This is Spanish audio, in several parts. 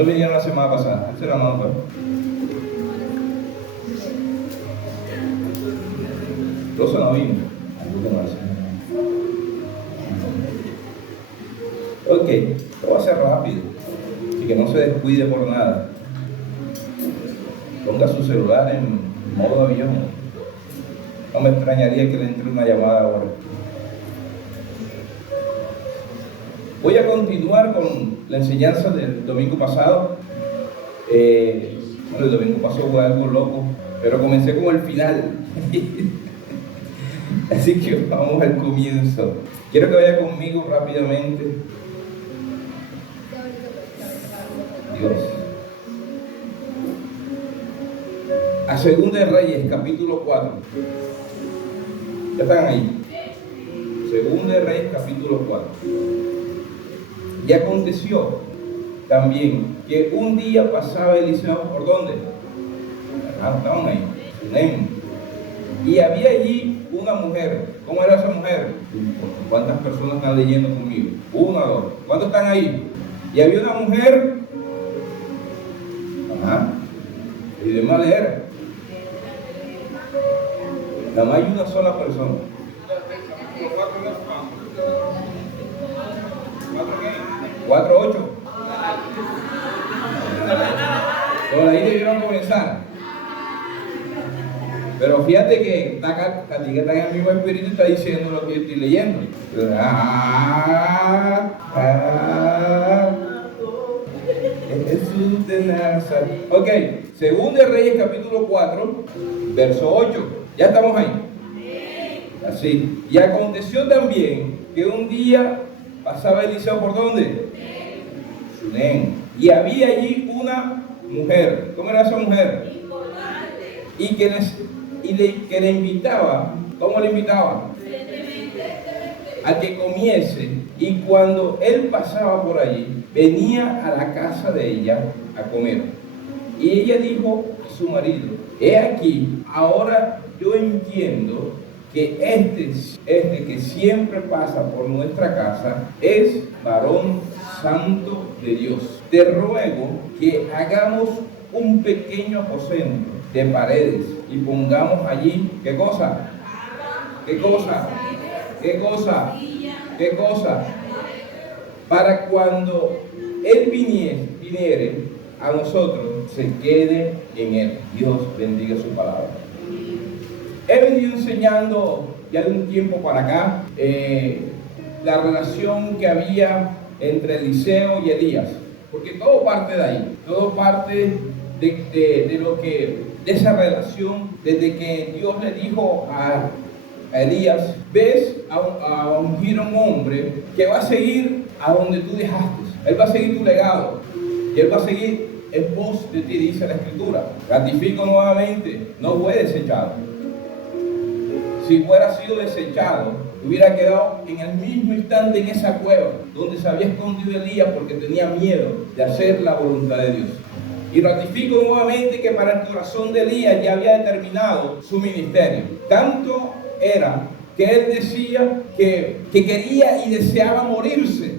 ¿Cuántos vinieron la semana pasada? ¿Ese era más, pues? Rosa no vino. Ok, esto va a ser rápido. Y que no se descuide por nada. Ponga su celular en modo avión. No me extrañaría que le entre una llamada ahora. Voy a continuar con la enseñanza del domingo pasado. Bueno, el domingo pasado fue algo loco, pero comencé con el final. Así que vamos al comienzo. Quiero que vaya conmigo rápidamente. Dios. A Segunda de Reyes, capítulo 4. ¿Ya están ahí? Segunda de Reyes, capítulo 4. Y aconteció también que un día pasaba Eliseo, ¿por dónde? Estaban ahí. Y había allí una mujer. ¿Cómo era esa mujer? ¿Cuántas personas están leyendo conmigo? Una, dos. ¿Cuántos están ahí? Y había una mujer. Y de mal leer. Nada más hay una sola persona. ¿4, 8? Por ahí debieron comenzar. Pero fíjate que Katy, que está en el mismo espíritu, está diciendo lo que yo estoy leyendo. Jesús de Nazaret. Ok, Segunda de Reyes, capítulo 4, verso 8. ¿Ya estamos ahí? Así. Y aconteció también que un día pasaba Eliseo, ¿por dónde? Sunem. Y había allí una mujer. ¿Cómo era esa mujer? Y que le invitaba. ¿Cómo le invitaba? A que comiese. Y cuando él pasaba por allí, venía a la casa de ella a comer. Y ella dijo a su marido: he aquí, ahora yo entiendo que este que siempre pasa por nuestra casa es varón santo de Dios. Te ruego que hagamos un pequeño aposento de paredes y pongamos allí, ¿qué cosa? ¿Qué cosa? ¿Qué cosa? ¿Qué cosa? Para cuando él viniere a nosotros, se quede en él. Dios bendiga su palabra. He venido enseñando ya de un tiempo para acá la relación que había entre Eliseo y Elías, porque todo parte de ahí, todo parte de esa relación, desde que Dios le dijo a Elías: ves a ungir a un hombre que va a seguir a donde tú dejaste, él va a seguir tu legado y él va a seguir en pos de ti, dice la Escritura. Ratifico nuevamente, no fue desechado. Si fuera sido desechado, hubiera quedado en el mismo instante en esa cueva donde se había escondido Elías porque tenía miedo de hacer la voluntad de Dios. Y ratifico nuevamente que para el corazón de Elías ya había determinado su ministerio. Tanto era que él decía que quería y deseaba morirse.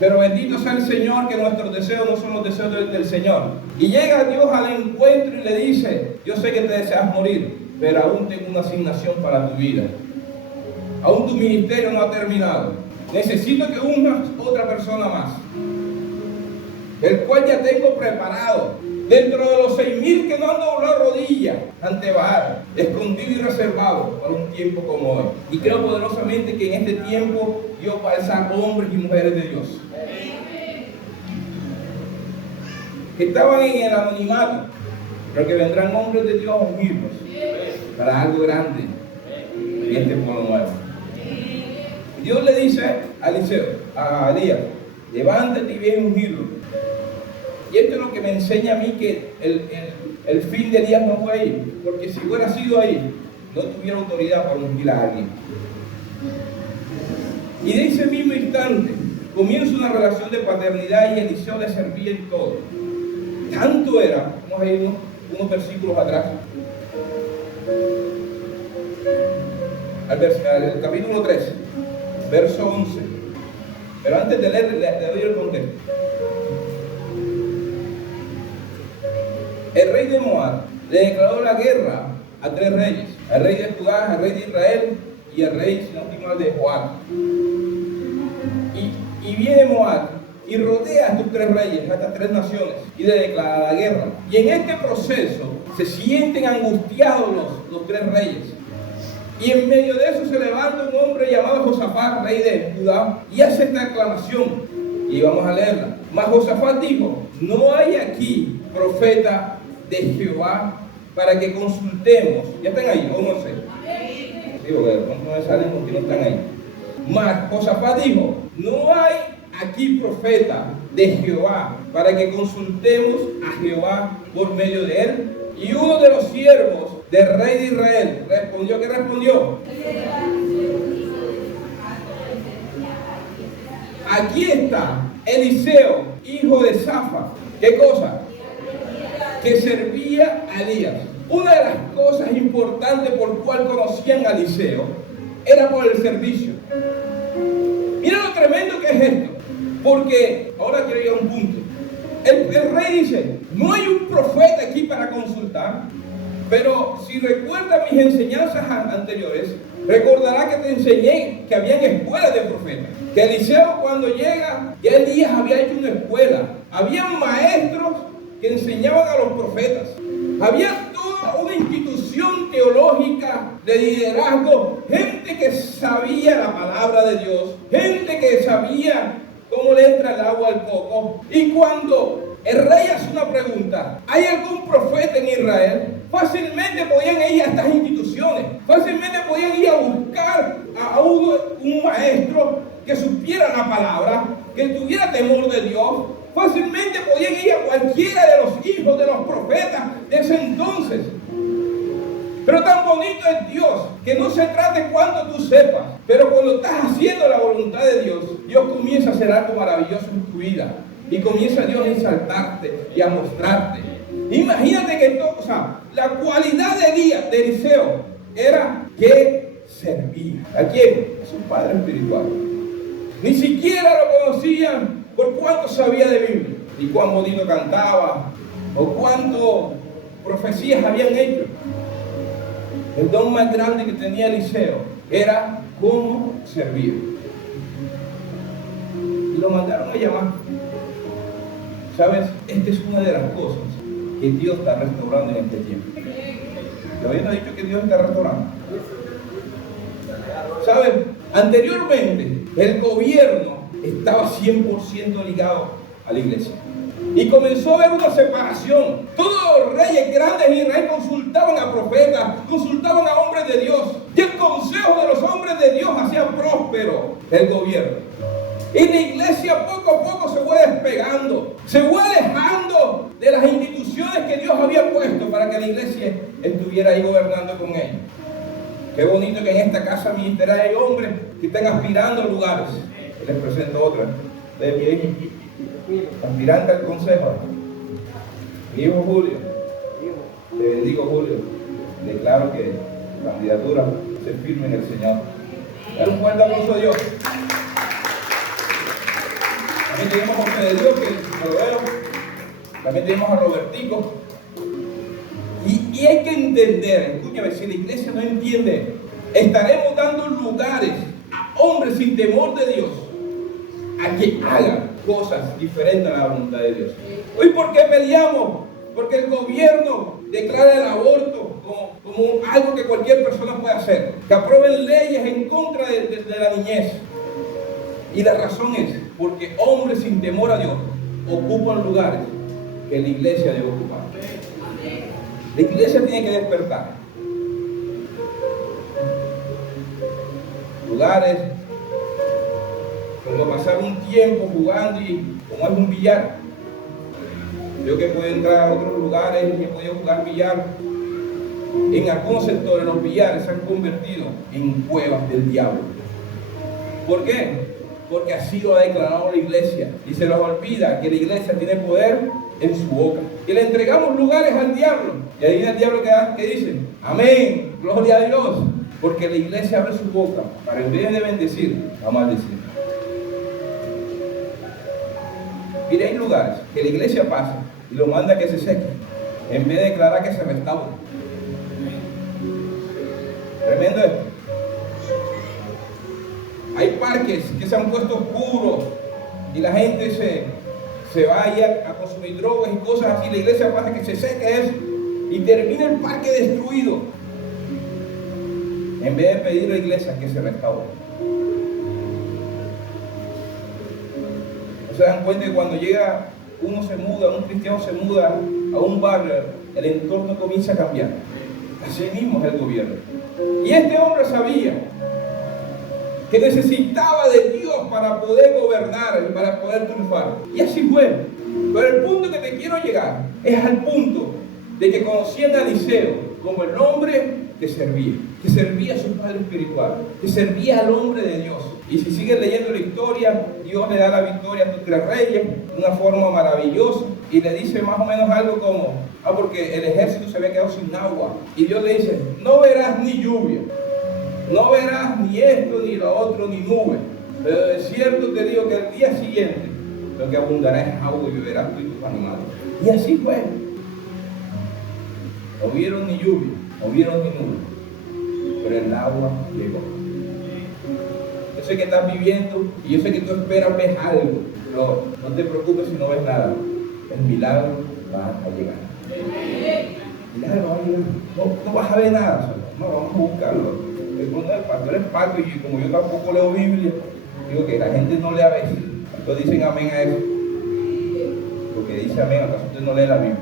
Pero bendito sea el Señor, que nuestros deseos no son los deseos del Señor. Y llega Dios al encuentro y le dice: yo sé que te deseas morir, pero aún tengo una asignación para tu vida. Aún tu ministerio no ha terminado. Necesito que unjas otra persona más, el cual ya tengo preparado dentro de los 6,000 que no han doblado rodilla ante Baal, escondido y reservado para un tiempo como hoy. Y creo poderosamente que en este tiempo Dios va a alzar hombres y mujeres de Dios que estaban en el anonimato, pero que vendrán hombres de Dios a ungirlos para algo grande en este pueblo nuevo. Y Dios le dice a Elías: levántate y ve a ungirlo. Y esto es lo que me enseña a mí, que el fin de Elías no fue ahí, porque si hubiera sido ahí, no tuviera autoridad para ungir a alguien. Y de ese mismo instante comienza una relación de paternidad, y Eliseo le servía en todo. Tanto era, vamos a ir unos versículos atrás, al capítulo 13, verso 11. Pero antes de leer, le doy el contexto. el rey de Moab le declaró la guerra a 3 reyes: al rey de Judá, al rey de Israel y al rey, si no estoy mal, de Joab. Y viene Moab y rodea a estos 3 reyes, a estas 3 naciones, y le declara la guerra. Y en este proceso se sienten angustiados los 3 reyes. Y en medio de eso se levanta un hombre llamado Josafat, rey de Judá, y hace esta aclamación. Y vamos a leerla. Mas Josafat dijo: no hay aquí profeta de Jehová para que consultemos. ¿Ya están ahí? ¿O no sé? Sí, porque no me salen porque no están ahí. Mas Josafat dijo: no hay aquí profeta de Jehová para que consultemos a Jehová por medio de él. Y uno de los siervos del rey de Israel respondió. ¿Qué respondió? Aquí está Eliseo, hijo de Safat. ¿Qué cosa? Que servía a Elías. Una de las cosas importantes por cual conocían a Eliseo era por el servicio. Mira lo tremendo que es esto. Porque ahora quiero ir a un punto. El rey dice: no hay un profeta aquí para consultar. Pero si recuerdas mis enseñanzas anteriores, recordará que te enseñé que había escuelas de profetas. Que Eliseo, cuando llega, ya Elías había hecho una escuela. Habían maestros que enseñaban a los profetas. Había toda una institución teológica de liderazgo, gente que sabía la palabra de Dios, gente que sabía cómo le entra el agua al coco. Y cuando el rey hace una pregunta: ¿hay algún profeta en Israel? Fácilmente podían ir a estas instituciones, fácilmente podían ir a buscar a un maestro que supiera la palabra, que tuviera temor de Dios. Fácilmente podían ir a cualquiera de los hijos de los profetas de ese entonces. Pero tan bonito es Dios, que no se trata de cuánto tú sepas, pero cuando estás haciendo la voluntad de Dios, Dios comienza a hacer algo maravilloso en tu vida. Y comienza Dios a exaltarte y a mostrarte. Imagínate que la cualidad de Eliseo era que servía. ¿A quién? A su padre espiritual. Ni siquiera lo conocían por cuánto sabía de Biblia, y cuán bonito cantaba, o cuánto profecías habían hecho. El don más grande que tenía Eliseo era cómo servir. Y lo mandaron a llamar. ¿Sabes? Esta es una de las cosas que Dios está restaurando en este tiempo. ¿Te habían dicho que Dios está restaurando? ¿Sabes? Anteriormente, el gobierno estaba 100% ligado a la iglesia. Y comenzó a haber una separación. Todos los reyes grandes en Israel consultaban a profetas, consultaban a hombres de Dios. Y el consejo de los hombres de Dios hacía próspero el gobierno. Y la iglesia poco a poco se fue despegando, se fue alejando de las instituciones que Dios había puesto para que la iglesia estuviera ahí gobernando con ellos. Qué bonito que en esta casa ministerial hay hombres que están aspirando a lugares. Les presento otra. De mi aspirante al consejo. Mi hijo Julio. Te bendigo, Julio. Declaro que tu candidatura se firme en el Señor. Dale un fuerte aplauso a Dios. También tenemos a José de Dios, que lo veo. También tenemos a Robertico. Y hay que entender, escúchame, si la iglesia no entiende, estaremos dando lugares a hombres sin temor de Dios a que hagan cosas diferentes a la voluntad de Dios. Hoy, ¿por qué peleamos? Porque el gobierno declara el aborto como algo que cualquier persona puede hacer, que aprueben leyes en contra de la niñez. Y la razón es porque hombres sin temor a Dios ocupan lugares que la iglesia debe ocupar. La iglesia tiene que despertar. Lugares como pasar un tiempo jugando y como es un billar. Yo que puedo entrar a otros lugares y he podido jugar billar. En algunos sectores los billares se han convertido en cuevas del diablo. ¿Por qué? Porque así lo ha declarado la iglesia. Y se nos olvida que la iglesia tiene poder en su boca. Y le entregamos lugares al diablo. Y ahí viene el diablo que dice: amén, gloria a Dios. Porque la iglesia abre su boca para, en vez de bendecir, a maldecir. Mira, hay lugares que la iglesia pasa y lo manda a que se seque. en vez de declarar que se restaure. Tremendo esto. Hay parques que se han puesto oscuros y la gente se va a consumir drogas y cosas así. La iglesia pasa que se seca eso y termina el parque destruido, en vez de pedir a la iglesia que se restaure. ¿No se dan cuenta que cuando llega uno se muda, un cristiano se muda a un barrio, el entorno comienza a cambiar? Así mismo es el gobierno. Y este hombre sabía que necesitaba de Dios para poder gobernar y para poder triunfar. Y así fue. Pero el punto que te quiero llegar es al punto de que conocían a Eliseo como el hombre que servía a su padre espiritual, que servía al hombre de Dios. Y si sigues leyendo la historia, Dios le da la victoria a tus 3 reyes de una forma maravillosa y le dice más o menos algo como, porque el ejército se había quedado sin agua. Y Dios le dice, no verás ni lluvia, no verás ni esto, ni lo otro, ni nube. Pero de cierto te digo que al día siguiente lo que abundará es agua y beberás tú y tus animales. Y así fue. No vieron ni lluvia, no vieron ni nube, pero el agua llegó. Yo sé que estás viviendo y yo sé que tú esperas ver algo, pero no te preocupes si no ves nada. El milagro va a llegar. El milagro va a llegar. No vas a ver nada, no, vamos a buscarlo. El pastor es Paco y como yo tampoco leo Biblia, digo que la gente no lea a veces. Entonces dicen amén a eso. Porque dice amén, acaso usted no lee la Biblia.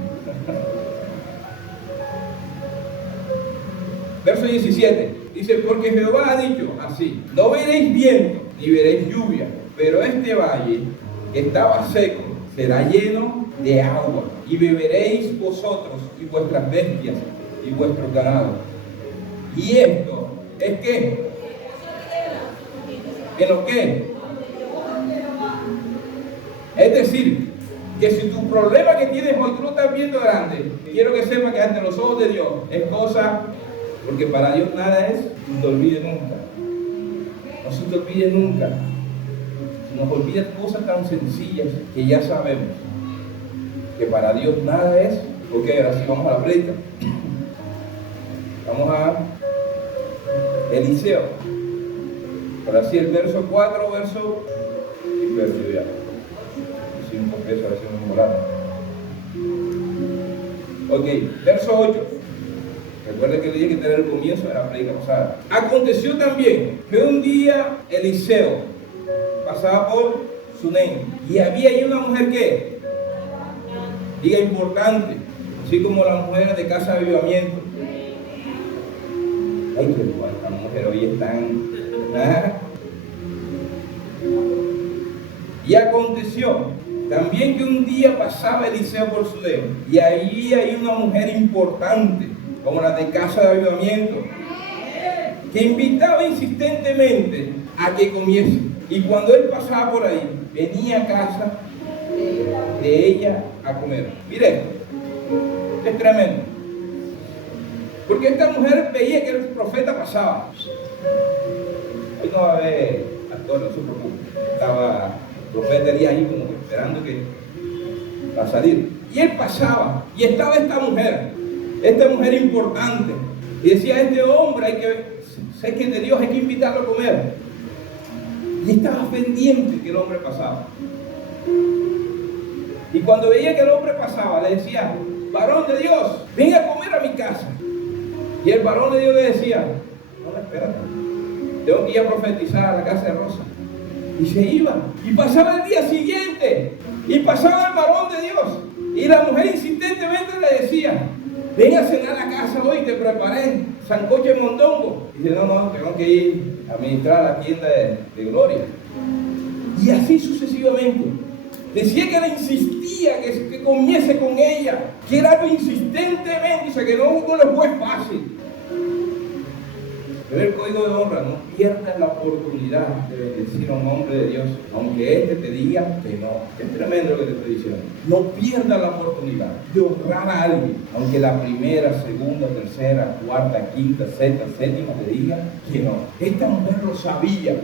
Verso 17, dice, porque Jehová ha dicho así, no veréis viento, ni veréis lluvia, pero este valle que estaba seco será lleno de agua, y beberéis vosotros y vuestras bestias y vuestros ganados. Y esto es que, ¿en lo que? Es decir, que si tu problema que tienes hoy tú lo estás viendo grande, quiero que sepas que ante los ojos de Dios es cosa, porque para Dios nada es, no te olvides nunca. No se te olvide nunca. Se nos olvidan cosas tan sencillas que ya sabemos. Que para Dios nada es. Ok, ahora sí vamos a la prédica. Vamos a Eliseo. Ahora sí el verso 4, verso ya. 5 pesos, ahora sí nos moraron. Ok, verso 8. Recuerda que le dije que este era el comienzo de la prédica pasada. Aconteció también que un día Eliseo pasaba por Sunem y había ahí una mujer que, diga, importante, así como las mujeres de casa de avivamiento. Ay, qué guay, estas mujeres hoy están. Y aconteció también que un día pasaba Eliseo por Sunem y ahí hay una mujer importante, como la de casa de avivamiento, que invitaba insistentemente a que comiese. Y cuando él pasaba por ahí, venía a casa de ella a comer. Mire, es tremendo. Porque esta mujer veía que el profeta pasaba. Hoy no va a haber actor, no se preocupe. Estaba el profeta Elías ahí como que esperando que va a salir. Y él pasaba, y estaba esta mujer importante. Y decía, este hombre sé que de Dios hay que invitarlo a comer. Y estaba pendiente que el hombre pasaba. Y cuando veía que el hombre pasaba, le decía, varón de Dios, ven a comer a mi casa. Y el varón de Dios le decía, no, espérate, tengo que ir a profetizar a la casa de Rosa. Y se iba. Y pasaba el día siguiente. Y pasaba el varón de Dios. Y la mujer insistentemente le decía, ven a cenar a la casa hoy, te preparé sancocho de mondongo. Y dice, no, tengo que ir a administrar la tienda de Gloria. Y así sucesivamente. Decía que le insistía que comiese con ella, que era algo insistentemente, o sea, que no le fue fácil. Pero el código de honra, no pierdas la oportunidad de bendecir a un hombre de Dios, aunque éste te diga que no. Es tremendo lo que te estoy diciendo. No pierdas la oportunidad de honrar a alguien, aunque la primera, segunda, tercera, cuarta, quinta, sexta, séptima te diga que no. Esta mujer lo sabía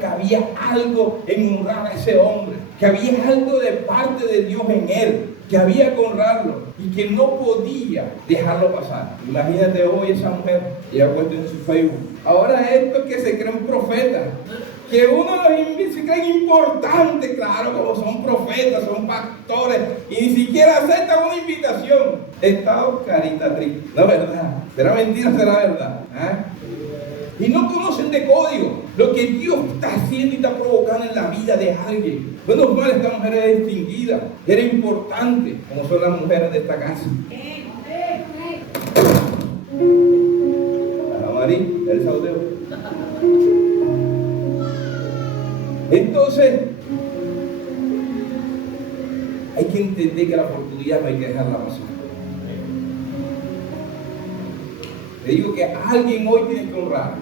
que había algo en honrar a ese hombre, que había algo de parte de Dios en él, que había que honrarlo y que no podía dejarlo pasar. Imagínate hoy esa mujer, ella ha puesto en su Facebook, ahora estos que se creen profetas, que uno se creen importantes, claro, como son profetas, son pastores, y ni siquiera aceptan una invitación. Estado carita triste, la verdad, será mentira, será verdad, ¿eh? Y no conocen de código lo que Dios está haciendo y está provocando en la vida de alguien. Menos mal, esta mujer era distinguida, era importante, como son las mujeres de esta casa. Ana María, el saudeo. Entonces, hay que entender que la oportunidad no hay que dejarla pasar. Te digo que a alguien hoy tienes que honrar.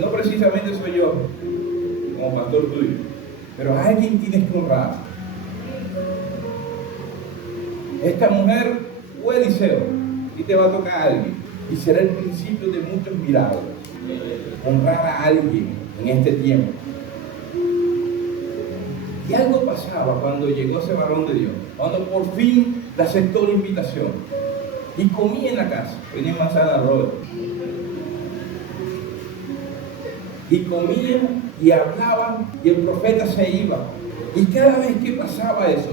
No precisamente soy yo, como pastor tuyo, pero a alguien tienes que honrar. Esta mujer fue Eliseo y te va a tocar a alguien. Y será el principio de muchos milagros. Honrar a alguien en este tiempo. Y algo pasaba cuando llegó ese varón de Dios, cuando por fin le aceptó la invitación y comía en la casa, venía manzana roja, y comía y hablaban y el profeta se iba, y cada vez que pasaba eso,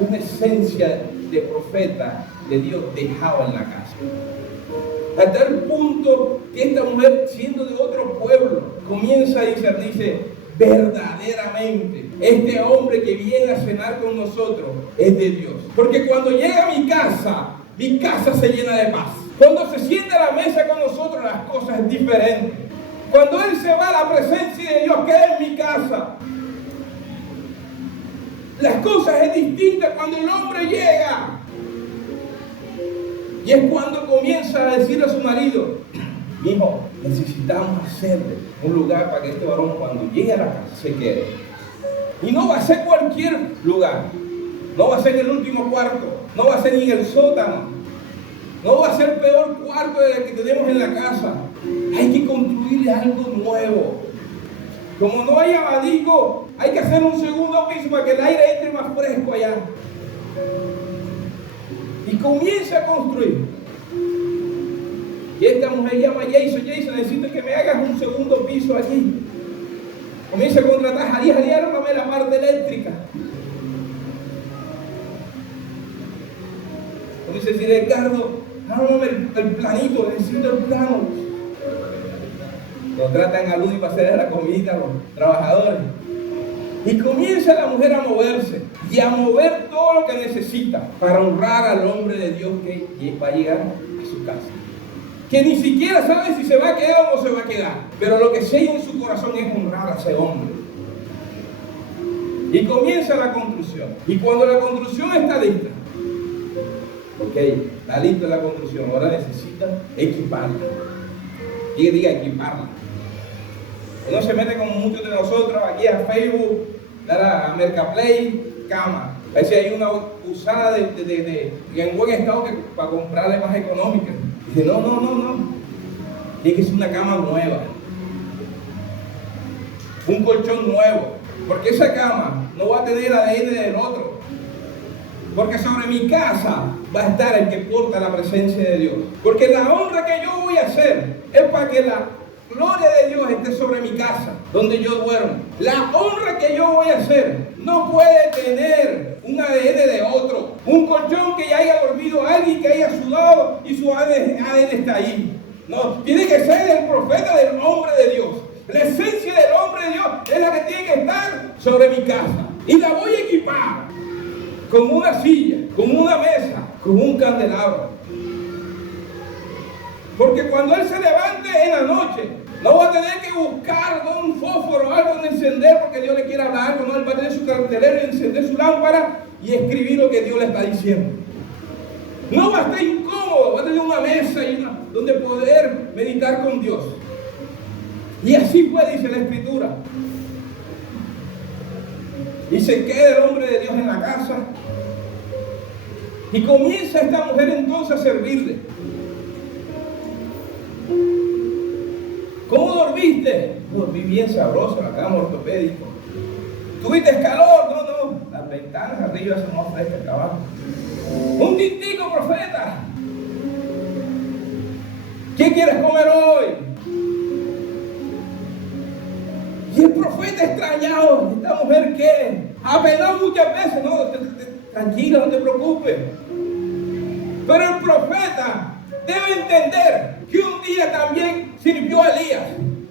una esencia de profeta de Dios dejaba en la casa. A tal punto que esta mujer, siendo de otro pueblo, comienza a dice, verdaderamente, este hombre que viene a cenar con nosotros es de Dios. Porque cuando llega a mi casa se llena de paz. Cuando se sienta a la mesa con nosotros, las cosas es diferente. Cuando Él se va, la presencia de Dios queda en mi casa. Las cosas es distinta cuando el hombre llega. Y es cuando comienza a decirle a su marido, hijo, necesitamos hacerle un lugar para que este varón cuando llegue a la casa se quede. Y no va a ser cualquier lugar. No va a ser en el último cuarto. No va a ser ni en el sótano. No va a ser el peor cuarto del que tenemos en la casa. Hay que construirle algo nuevo. Como no hay abanico, hay que hacer un segundo piso para que el aire entre más fresco allá. Y comienza a construir. Y esta mujer llama a Jason, necesito que me hagas un segundo piso aquí. Comienza a contratar a ármame la parte eléctrica. Comienza a decir, Edgardo, ármame el planito, necesito el plano. Contratan a Ludi para hacer la comida a los trabajadores. Y comienza la mujer a moverse y a mover todo lo que necesita para honrar al hombre de Dios que va a llegar a su casa. Que ni siquiera sabe si se va a quedar o no se va a quedar. Pero lo que sí hay en su corazón es honrar a ese hombre. Y comienza la construcción. Y cuando la construcción está lista, está lista la construcción, ahora necesitan equiparla. Y diga equiparla. No se mete como muchos de nosotros aquí a Facebook, a Mercaplay, cama. A ver si hay una usada en buen estado que para comprarle más económica. Dice, no. Tiene que ser una cama nueva. Un colchón nuevo. Porque esa cama no va a tener ADN del otro. Porque sobre mi casa va a estar el que porta la presencia de Dios. Porque la honra que yo voy a hacer es para que la gloria de Dios esté sobre mi casa, donde yo duermo. La honra que yo voy a hacer no puede tener un ADN de otro. Un colchón que ya haya dormido alguien, que haya sudado y su ADN está ahí. No, tiene que ser del profeta, del hombre de Dios. La esencia del hombre de Dios es la que tiene que estar sobre mi casa. Y la voy a equipar con una silla, con una mesa, con un candelabro. Porque cuando Él se levante en la noche, no va a tener que buscar un fósforo o algo donde encender porque Dios le quiere hablar algo. No, Él va a tener su candelero y encender su lámpara y escribir lo que Dios le está diciendo. No va a estar incómodo, va a tener una mesa donde poder meditar con Dios. Y así fue, dice la Escritura. Y se queda el hombre de Dios en la casa. Y comienza esta mujer entonces a servirle. ¿Cómo dormiste? Dormí bien sabroso en la cama ortopédica. ¿Tuviste calor? No, no. Las ventanas arriba son más frescas que abajo. Un tintico, profeta. ¿Qué quieres comer hoy? Y el profeta extrañado, ¿esta mujer qué? Apenado muchas veces, no, tranquilo, no te preocupes. Pero el profeta debe entender que un día también sirvió a Elías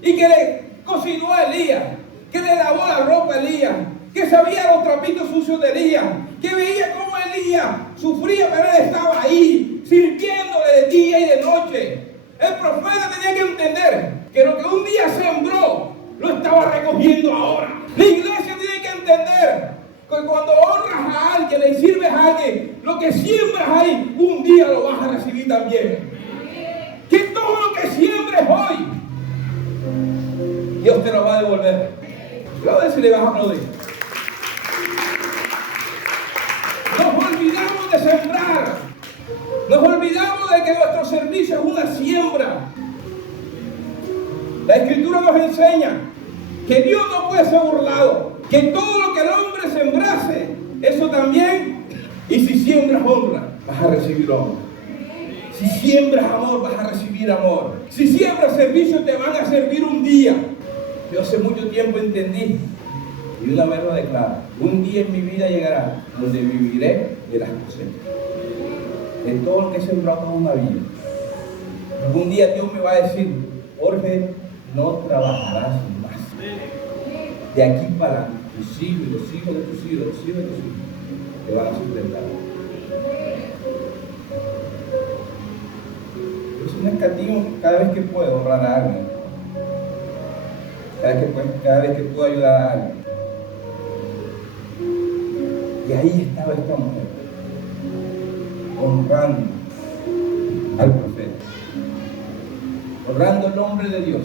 y que le cocinó a Elías, que le lavó la ropa a Elías, que sabía los trapitos sucios de Elías, que veía cómo Elías sufría, pero él estaba ahí, sirviéndole de día y de noche. El profeta tenía que entender que lo que un día sembró, lo estaba recogiendo ahora. La iglesia tiene que entender que cuando honras a alguien y sirves a alguien, lo que siembras ahí, un día lo vas a recibir también. Que todo lo que siembres hoy, Dios te lo va a devolver. Yo a ver si le vas a aplaudir. Nos olvidamos de sembrar. Nos olvidamos de que nuestro servicio es una siembra. La Escritura nos enseña que Dios no puede ser burlado, que todo lo que el hombre sembrase, eso también, y si siembras honra, vas a recibir honra. Si siembras amor, vas a recibir amor. Si siembras servicio, te van a servir un día. Yo hace mucho tiempo entendí, y una vez lo declaro, un día en mi vida llegará donde viviré de las cosechas, de todo lo que he sembrado toda una vida. Algún día Dios me va a decir: Jorge, no trabajarás más. De aquí para adelante, tus hijos, los hijos de tus hijos, los hijos de tus hijos, te van a sustentar. Yo me escatimo cada vez que puedo honrar a alguien. Cada vez que puedo ayudar a alguien. Y ahí estaba esta mujer, honrando al profeta, honrando el nombre de Dios,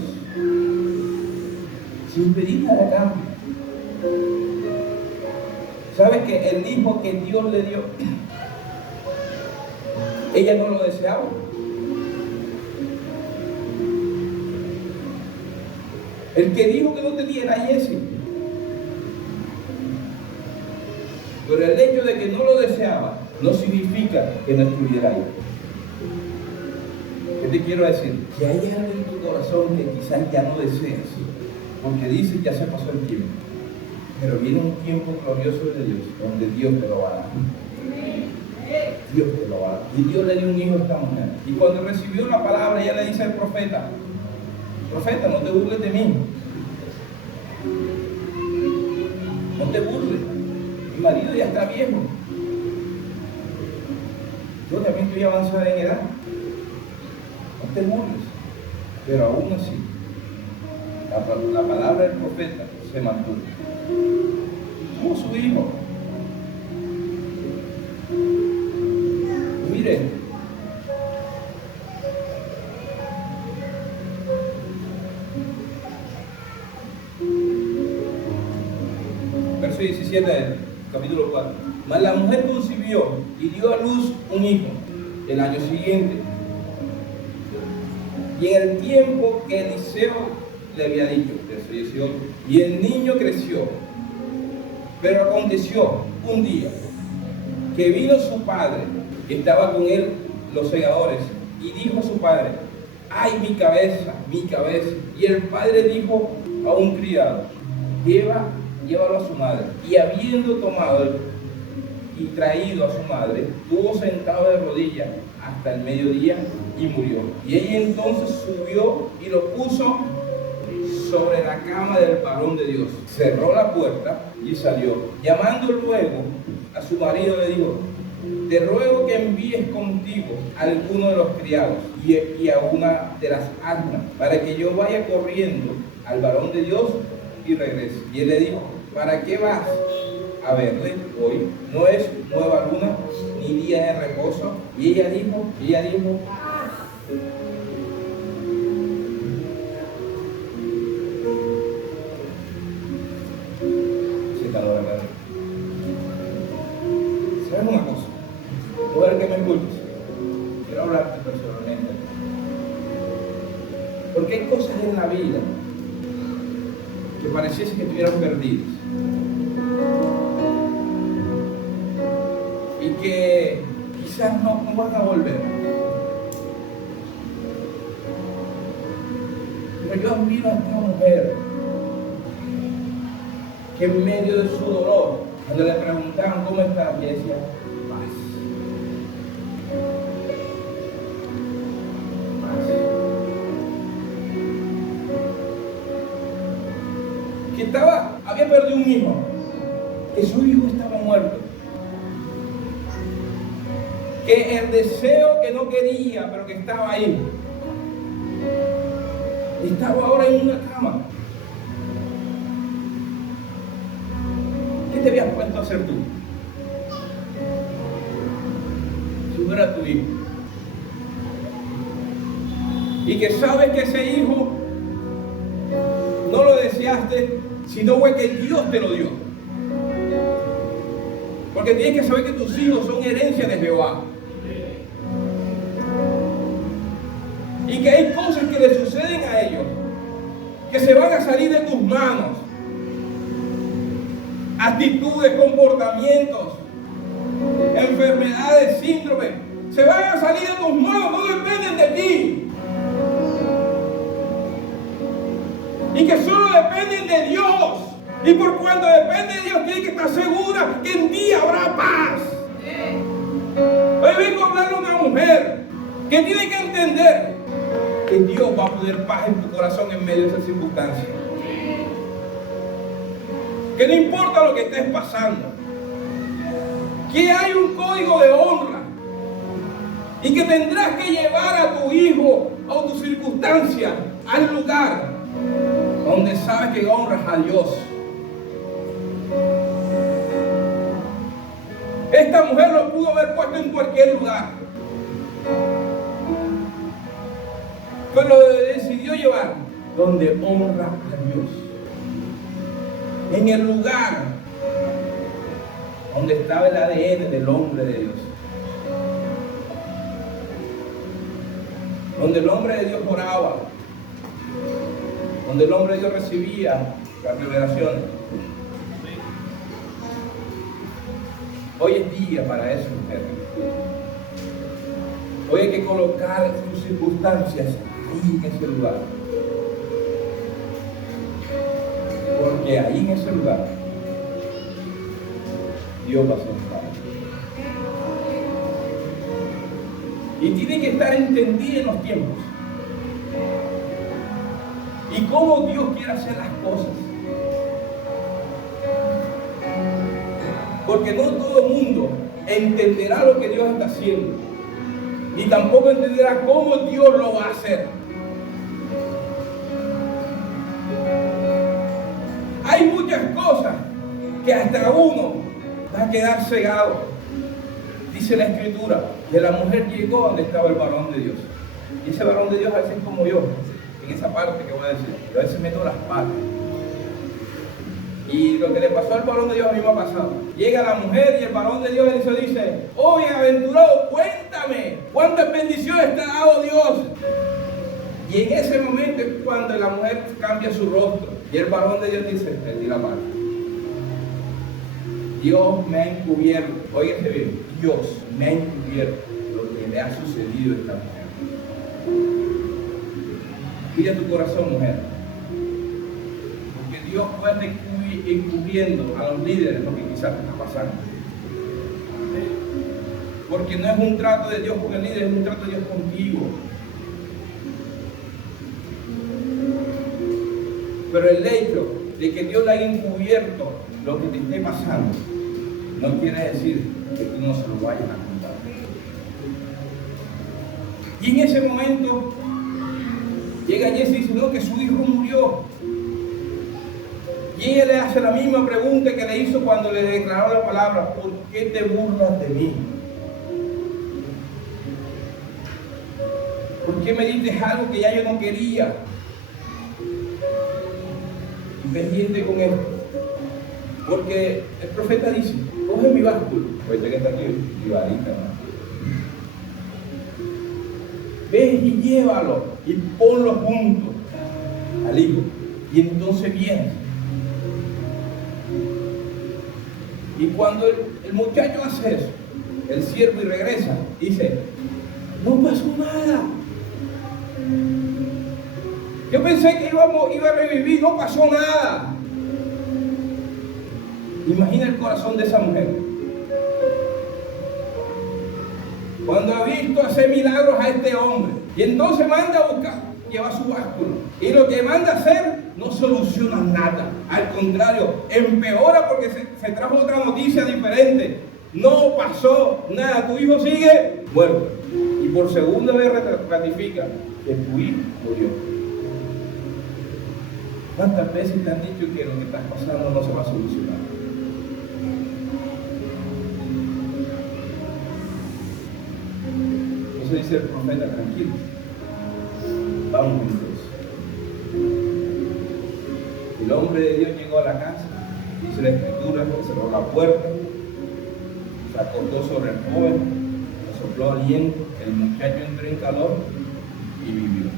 sin pedir nada a cambio. ¿Sabes que el hijo que Dios le dio, ella no lo deseaba? El que dijo que no tenía era Jesse. Pero el hecho de que no lo deseaba no significa que no estuviera ahí. ¿Qué te quiero decir? Que hay algo en tu corazón que quizás ya no deseas, porque dices: ya se pasó el tiempo. Pero viene un tiempo glorioso de Dios, donde Dios te lo va a dar. Dios te lo va a dar. Y Dios le dio un hijo a esta mujer. Y cuando recibió la palabra, ella le dice al profeta: profeta, no te burles de mí. No te burles. Mi marido ya está viejo. Yo también estoy avanzada en edad. No te burles. Pero aún así, la palabra del profeta se mantuvo. Tuvo su hijo. Y mire, verso 17 del capítulo 4. Mas la mujer concibió y dio a luz un hijo el año siguiente. Y en el tiempo que Eliseo le había dicho, verso 18, y el niño creció. Pero aconteció un día que vino su padre, que estaba con él los segadores, y dijo a su padre: ¡ay, mi cabeza, mi cabeza! Y el padre dijo a un criado: llévalo a su madre. Y habiendo tomado y traído a su madre, estuvo sentado de rodillas hasta el mediodía y murió. Y ella entonces subió y lo puso sobre la cama del varón de Dios. Cerró la puerta y salió. Llamando luego a su marido, le dijo: te ruego que envíes contigo a alguno de los criados y a una de las asnas, para que yo vaya corriendo al varón de Dios y regrese. Y él le dijo: ¿para qué vas a verle hoy? No es nueva luna ni día de reposo. Y ella dijo, ¿sabes una cosa? Tú eres que me escuches. Quiero hablarte personalmente. Porque hay cosas en la vida que pareciese que estuvieran perdidas. y que quizás no van a volver. Pero yo admiro a esta mujer que en medio de su dolor, cuando le preguntaban cómo estaba, ella decía, paz. Que había perdido un hijo, que su hijo estaba muerto, que el deseo que no quería, pero que estaba ahí, estaba ahora en una cama. ¿Qué te habías puesto a hacer tú? Si no era tu hijo. Y que sabes que ese hijo no lo deseaste, sino fue que Dios te lo dio. Porque tienes que saber que tus hijos son herencia de Jehová. Y que hay cosas que le suceden a ellos, que se van a salir de tus manos. Actitudes, comportamientos, enfermedades, síndromes, se van a salir de tus manos, no dependen de ti. Y que solo dependen de Dios. Y por cuanto depende de Dios, tiene que estar segura que en ti habrá paz. Hoy vengo a hablarle a una mujer que tiene que entender que Dios va a poner paz en tu corazón en medio de esas circunstancias. Que no importa lo que estés pasando, que hay un código de honra y que tendrás que llevar a tu hijo o tu circunstancia al lugar donde sabes que honras a Dios. Esta mujer lo pudo haber puesto en cualquier lugar, pero lo decidió llevar donde honra a Dios, en el lugar donde estaba el ADN del hombre de Dios, donde el hombre de Dios oraba, donde el hombre de Dios recibía las revelaciones. Hoy es día para eso, mujer. Hoy hay que colocar tus circunstancias ahí en ese lugar. Porque ahí en ese lugar Dios va a ser Padre. Y tiene que estar entendida en los tiempos. Y cómo Dios quiere hacer las cosas. Porque no todo el mundo entenderá lo que Dios está haciendo. Y tampoco entenderá cómo Dios lo va a hacer. Hay muchas cosas que hasta uno va a quedar cegado. Dice la Escritura que la mujer llegó donde estaba el varón de Dios. Y ese varón de Dios a veces es como yo, en esa parte que voy a decir. Yo a veces meto las patas. Y lo que le pasó al varón de Dios a mí me ha pasado. Llega la mujer y el varón de Dios le dice, oye, aventurado, cuéntame, ¿cuántas bendiciones te ha dado Dios? Y en ese momento es cuando la mujer cambia su rostro. Y el varón de Dios dice, perdí la mano. Dios me ha encubierto, óigase bien, Dios me ha encubierto lo que le ha sucedido a esta mujer. Cuida tu corazón, mujer. Porque Dios puede estar encubriendo a los líderes lo que quizás te está pasando. Porque no es un trato de Dios con el líder, es un trato de Dios contigo. Pero el hecho de que Dios le haya encubierto lo que te esté pasando, no quiere decir que tú no se lo vayas a contar. Y en ese momento llega Jesse y dice, no, que su hijo murió. Y ella le hace la misma pregunta que le hizo cuando le declaró la palabra, ¿por qué te burlas de mí? ¿Por qué me dices algo que ya yo no quería? Y pendiente con esto. Porque el profeta dice, coge mi báscula, pues que está aquí, mi varita, ¿no? Ve y llévalo y ponlo junto al hijo. Y entonces vienes. Y cuando el muchacho hace eso, el siervo y regresa. Dice, no pasó nada. Yo pensé que iba a revivir, no pasó nada. Imagina el corazón de esa mujer. Cuando ha visto hacer milagros a este hombre. Y entonces manda a buscar, lleva su básculo. Y lo que manda a hacer no soluciona nada. Al contrario, empeora porque se trajo otra noticia diferente. No pasó nada. Tu hijo sigue muerto. Y por segunda vez ratifica que tu hijo murió. ¿Cuántas veces te han dicho que lo que estás pasando no se va a solucionar? Entonces dice el profeta, tranquilo, vamos juntos. El hombre de Dios llegó a la casa, dice la escritura, cerró la puerta, se acostó sobre el joven, le sopló aliento, el muchacho entró en calor y vivió.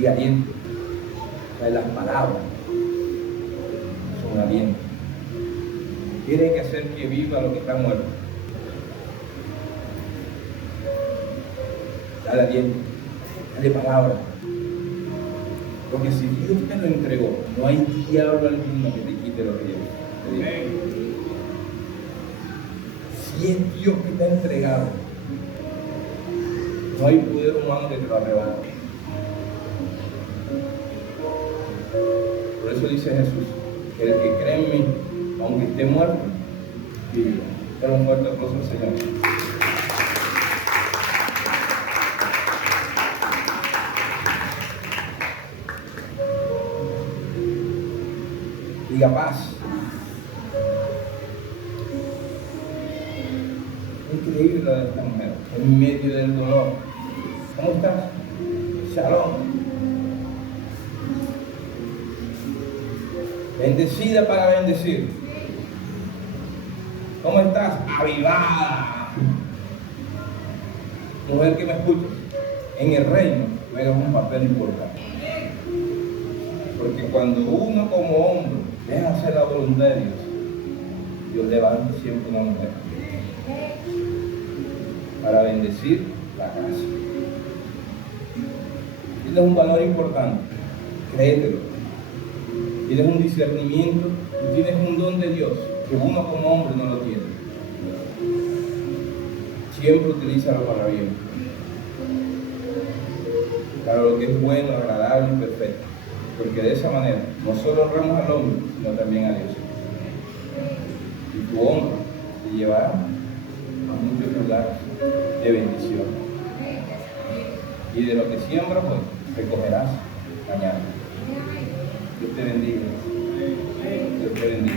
Y aliento. O sea, las palabras son aliento. Tiene que hacer que viva lo que está muerto. Dale aliento, dale palabra. Porque si Dios te lo entregó, no hay diablo alguno que te quite lo que Dios te dio. Si es Dios que te ha entregado, no hay poder humano que te lo arrebate. Por eso dice Jesús, que el que cree en mí, aunque esté muerto, vive. Pero un fuerte aplauso al Señor. Diga paz. Increíble lo de esta mujer, en medio del dolor. ¿Cómo estás? Shalom. Bendecida para bendecir. ¿Cómo estás? Avivada. Mujer que me escuchas, en el reino juegas un papel importante. Porque cuando uno como hombre deja hacer la voluntad de Dios, Dios levanta siempre una mujer para bendecir la casa. Tienes un valor importante, créetelo. Tienes un discernimiento y tienes un don de Dios que uno como hombre no lo tiene. Siempre utilízalo para bien, para lo que es bueno, agradable y perfecto. Porque de esa manera no solo honramos al hombre, sino también a Dios. Y tu honra te llevará a muchos lugares de bendición. Y de lo que siembras, pues, recogerás mañana. Dios te bendiga. Dios te bendiga.